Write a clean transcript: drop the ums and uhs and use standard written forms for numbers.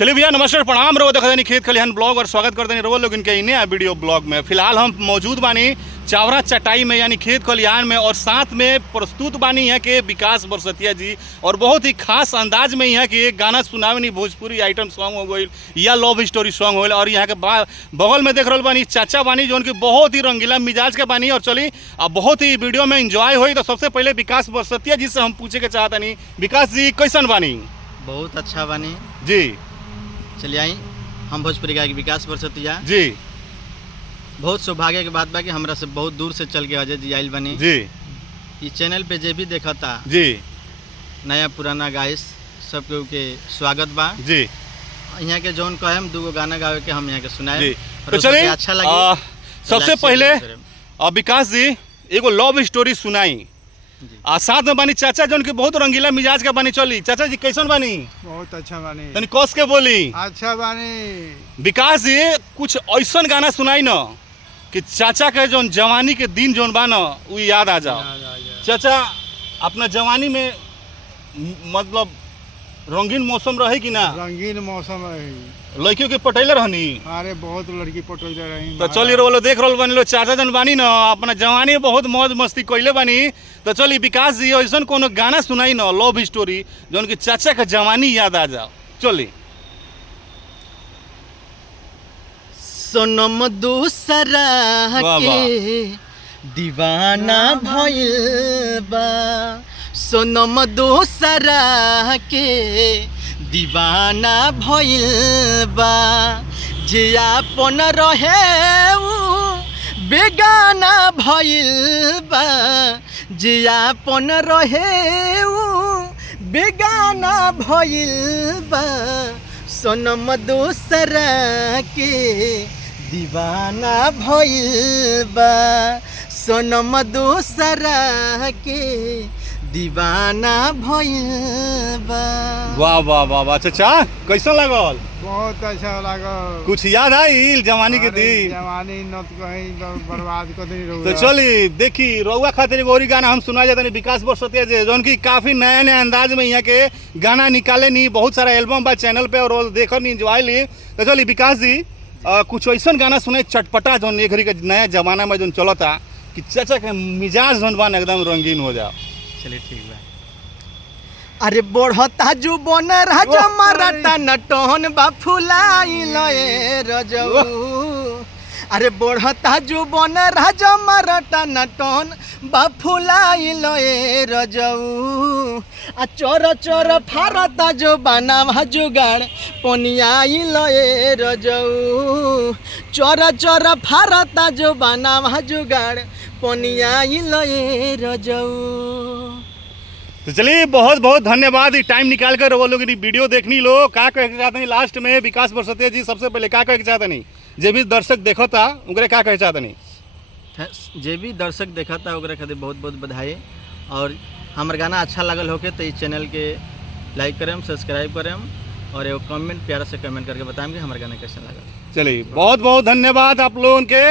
चलिए भैया नमस्कार प्रणाम। रहो देखा जानी खेत खलिहान ब्लॉग और स्वागत करते हैं रहो लोग इनके इन्हें वीडियो ब्लॉग में। फिलहाल हम मौजूद बानी चावरा चटाई में यानी खेत खलिहान में, और साथ में प्रस्तुत बानी यहाँ के विकास बरसतिया जी, और बहुत ही खास अंदाज में यहाँ के एक गाना सुनावे नहीं, भोजपुरी आइटम सॉन्ग हो गई या लव स्टोरी सॉन्ग हो गई। और यहाँ के बगल में देख रहे बानी चाचा बानी जो उनकी बहुत ही रंगीला मिजाज के बानी। और चली अब बहुत ही वीडियो में इंजॉय हुई। तो सबसे पहले विकास बरसतिया जी से हम पूछे के चाहता नहीं, विकास जी कैसन बानी? बहुत अच्छा बानी जी। चलिए आई हम भोजपुरी गायक विकास बरसतिया जी। बहुत सौभाग्य के बात बा कि हमरा से बहुत दूर से चल के अजय जी आइल बनी जी। इस चैनल पे जे भी देखता जी नया पुराना गाइस सब के स्वागत बा जी। यहाँ के जौन कहे हम दूगो गाना गावे के हम यहाँ के सुनाए तो चलिए अच्छा लगे। सबसे पहले विकास जी एगो लव स्टोरी सुनाई, साथ में बानी चाचा जो उनके बहुत रंगीला मिजाज का बानी। चली चाचा जी कैसन बानी? बहुत अच्छा बानी। तनी कस के बोली। अच्छा बानी। विकास जी कुछ ऐसा गाना सुनाई न कि चाचा के जो जवानी के दिन जोन बा न वो याद आ जाओ। चाचा अपना जवानी में मतलब रंगीन मौसम रहे कि ना? रंगीन मौसम रही, लड़कियों के पटेले रहनी। अरे बहुत लड़की पटोले रही। तो चलिए रोलो देख रोल बनी लो चाचा जन बानी न अपना जवानी में बहुत मौज मस्ती कोइले बानी। तो चलिए विकास जी ऐसा कोनो गाना सुनाई न लव स्टोरी जो उनके चाचा का जवानी याद आ जाओ। चलिए। सोनम दूसरा के दीवाना भइल बा, सोनम दूसरा के दीवाना भइल बा, जे आपन रहे उ बेगाना भइल बा, जे आपन रहे उ बेगाना भइल बा, सोनम दूसरा के दीवाना भइल बा, सोनम दूसरा के दीवाना भइल बा। वाह वाह वाह वाह। चाचा कैसा लगल? बहुत अच्छा लागल। कुछ याद आई जवानी के दिन? जवानी न कहीं बर्बाद कर दी। तो चली देखी रउआ खातिर एगो और गाना हम सुना जाते हैं विकास बरसतिया जी जो उनकी काफी नया नया अंदाज में यहाँ के गाना निकाले नहीं, बहुत सारा एल्बम बा चैनल पे और देखो नहीं इंजॉय ली। तो चलिए विकास जी कुछ ऐसा गाना सुने चटपटा जो एक घड़ी के नया जमाना में जो चलता कि चाचा के मिजाज जौन बा एकदम रंगीन हो जाओ। चलिए ठीक बा। अरे बढ़ता जो बन राजा मरता नटन बा फुलाइल रजऊ, अरे बढ़ता जो बन राजा मरता नटन बा फुलाइल रजऊ, आ चोर चोर फारता जो बनावा जुगाड़ पनियाइल रजऊ, चोर चोर फारता जो बनावा जुगाड़ पनियाइल रजऊ। तो चलिए बहुत बहुत धन्यवाद टाइम निकाल कर वो लोग वीडियो देखनी लो। का कहे के चाहते नहीं लास्ट में विकास बरसतिया जी सबसे पहले का कहे के चाहते नहीं जे भी दर्शक देखता उनके का कहे चाहते नहीं? जे भी दर्शक देखता ओकरा खातिर बहुत बहुत बधाई। और हमार गाना अच्छा लगल होके तो इस चैनल के लाइक करें, सब्सक्राइब करें और एगो कमेंट प्यारा से कमेंट करके बताएं कि हमारे गाना कैसा लगा। चलिए बहुत बहुत धन्यवाद आप लोगों के।